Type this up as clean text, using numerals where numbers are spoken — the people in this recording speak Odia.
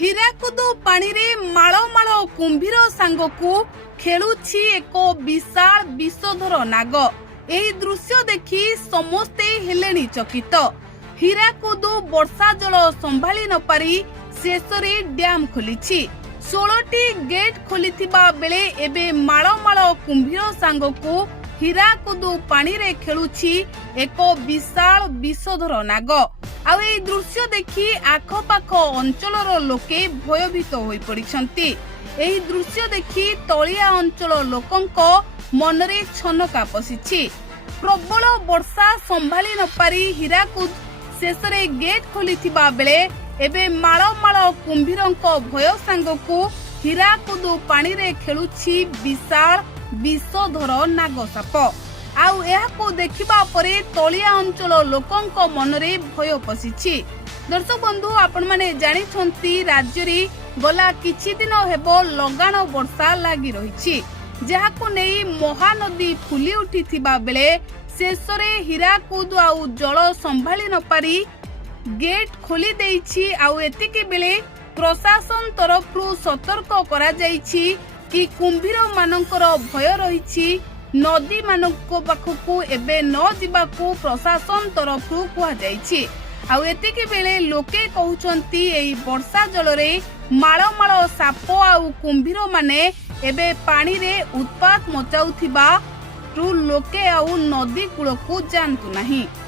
ହୀରାକୁଦ ପାଣିରେ ମାଳ ମାଳ କୁମ୍ଭୀର ସାଙ୍ଗକୁ ଖେଳୁଛି ଏକ ବିଶାଳ ବିଷଧର ନାଗ। ଏହି ଦୃଶ୍ୟ ଦେଖି ସମସ୍ତେ ହେଲେଣି ଚକିତ। ହୀରାକୁଦ ବର୍ଷା ଜଳ ସମ୍ଭାଳି ନ ପାରି ଶେଷରେ ଡ୍ୟାମ୍ ଖୋଲିଛି। 16ଟି ଗେଟ୍ ଖୋଲିଥିବା ବେଳେ ଏବେ ମାଳ ମାଳ କୁମ୍ଭୀର ସାଙ୍ଗକୁ ହୀରାକୁଦ ପାଣିରେ ଖେଳୁଛି ଏକ ବିଶାଳ ବିଷଧର ନାଗ। ଆଉ ଏହି ଦୃଶ୍ୟ ଦେଖି ଆଖପାଖ ଅଞ୍ଚଳର ଲୋକେ ଭୟଭୀତ ହୋଇପଡ଼ିଛନ୍ତି। ଏହି ଦୃଶ୍ୟ ଦେଖି ତଳିଆ ଅଞ୍ଚଳ ଲୋକଙ୍କ ମନରେ ଛନକା ପଶିଛି। ପ୍ରବଳ ବର୍ଷା ସମ୍ଭାଳି ନ ପାରି ହୀରାକୁଦ ଶେଷରେ ଗେଟ୍ ଖୋଲିଥିବା ବେଳେ ଏବେ ମାଳ ମାଳ କୁମ୍ଭୀରଙ୍କ ଭୟ ସାଙ୍ଗକୁ ହୀରାକୁଦ ପାଣିରେ ଖେଳୁଛି ବିଶାଳ ବିଷଧର ନାଗସାପ। ଆଉ ଏହାକୁ ଦେଖିବା ପରେ ତଳିଆ ଅଞ୍ଚଳ ଲୋକଙ୍କ ମନରେ ଭୟ ପଶିଛି। ଦର୍ଶକ ବନ୍ଧୁ, ଆପଣ ମାନେ ଜାଣିଛନ୍ତି ରାଜ୍ୟରେ ଗଲା କିଛି ଦିନ ହେବ ଲଗାଣ ବର୍ଷା ଲାଗି ରହିଛି, ଯାହାକୁ ନେଇ ମହାନଦୀ ଫୁଲି ଉଠିଥିବା ବେଳେ ଶେଷରେ ହୀରାକୁଦ ଆଉ ଜଳ ସମ୍ଭାଳି ନ ପାରି ଗେଟ୍ ଖୋଲି ଦେଇଛି। ଆଉ ଏତିକି ବେଳେ ପ୍ରଶାସନ ତରଫରୁ ସତର୍କ କରାଯାଇଛି କି କୁମ୍ଭୀର ମାନଙ୍କର ଭୟ ରହିଛି। ନଦୀ ମାନଙ୍କ ପାଖକୁ ଏବେ ନ ଯିବାକୁ ପ୍ରଶାସନ ତରଫରୁ କୁହାଯାଇଛି। ଆଉ ଏତିକି ବେଳେ ଲୋକେ କହୁଛନ୍ତି ଏହି ବର୍ଷା ଜଳରେ ମାଳ ମାଳ ସାପ ଆଉ କୁମ୍ଭୀର ମାନେ ଏବେ ପାଣିରେ ଉତ୍ପାତ ମଚାଉଥିବାରୁ ଲୋକେ ଆଉ ନଦୀ କୂଳକୁ ଯାଆନ୍ତୁ ନାହିଁ।